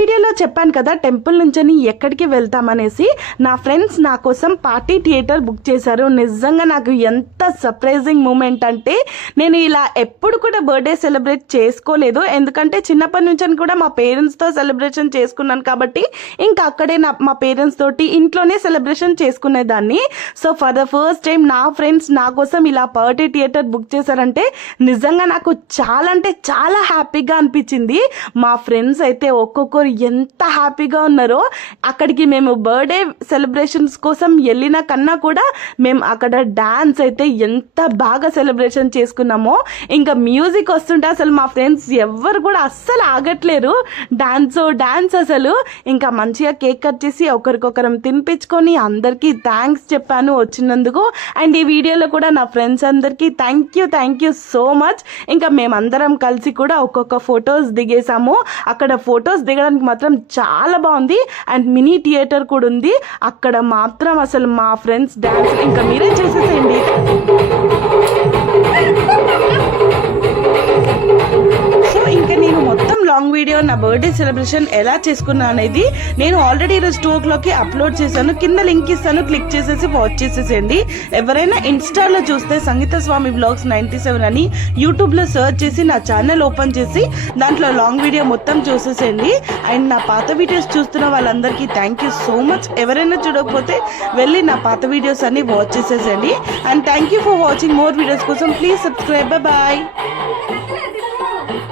వీడియోలో చెప్పాను కదా టెంపుల్ నుంచి ఎక్కడికి వెళ్తామనేసి. నా ఫ్రెండ్స్ నా కోసం పార్టీ థియేటర్ బుక్ చేశారు. నిజంగా నాకు ఎంత సర్ప్రైజింగ్ మూమెంట్ అంటే, నేను ఇలా ఎప్పుడు కూడా బర్త్డే సెలబ్రేట్ చేసుకోలేదు. ఎందుకంటే చిన్నప్పటి నుంచి కూడా మా పేరెంట్స్తో సెలబ్రేషన్ చేసుకున్నాను కాబట్టి ఇంకా అక్కడే మా పేరెంట్స్ తోటి ఇంట్లోనే సెలబ్రేషన్ చేసుకునేదాన్ని. So for the first time నా ఫ్రెండ్స్ నా కోసం ఇలా పార్టీ థియేటర్ బుక్ చేశారంటే నిజంగా నాకు చాలా అంటే చాలా హ్యాపీగా అనిపించింది. మా ఫ్రెండ్స్ అయితే ఒక్కొక్కరు ఎంత హ్యాపీగా ఉన్నారో. అక్కడికి మేము బర్త్డే సెలబ్రేషన్స్ కోసం వెళ్ళిన కన్నా కూడా మేము అక్కడ డాన్స్ అయితే ఎంత బాగా సెలబ్రేషన్ చేసుకున్నామో. ఇంకా మ్యూజిక్ వస్తుంటే అసలు మా ఫ్రెండ్స్ ఎవ్వరు కూడా అస్సలు ఆగట్లేరు. డాన్స్ అసలు. ఇంకా మంచిగా కేక్ కట్ చేసి ఒకరికొకరం తినిపించుకొని అందరికీ థ్యాంక్స్ చెప్పాను వచ్చినందుకు. అండ్ ఈ వీడియోలో కూడా నా ఫ్రెండ్స్ అందరికీ థ్యాంక్ యూ సో మచ్. ఇంకా మేమందరం కలిసి కూడా ఒక్కొక్క ఫొటోస్ దిగేసాము. అక్కడ ఫొటోస్ దిగడానికి మాత్రం చాలా బాగుంది. అండ్ మినీ థియేటర్ కూడా ఉంది అక్కడ మాత్రం. అసలు మా ఫ్రెండ్స్ డాన్స్ ఇంకా మీరే చేసేసేయండి. సో ఇంకా నేను మొత్తం లాంగ్ వీడియో నా బర్త్డే సెలబ్రేషన్ ఎలా చేసుకున్నా అనేది నేను ఆల్రెడీ ఈరోజు 2 o'clock అప్లోడ్ చేశాను. కింద లింక్ ఇస్తాను, క్లిక్ చేసేసి వాచ్ చేసేసేయండి. ఎవరైనా ఇన్స్టాలో చూస్తే సంగీత స్వామి బ్లాగ్స్ 97 అని యూట్యూబ్లో సర్చ్ చేసి నా ఛానల్ ఓపెన్ చేసి దాంట్లో లాంగ్ వీడియో మొత్తం చూసేసేయండి. అండ్ నా పాత వీడియోస్ చూస్తున్న వాళ్ళందరికీ థ్యాంక్ యూ సో మచ్. ఎవరైనా చూడకపోతే వెళ్ళి నా పాత వీడియోస్ అన్ని వాచ్ చేసేసేయండి. And thank you for watching. More videos కోసం ప్లీజ్ సబ్స్క్రైబ్. బాయ్.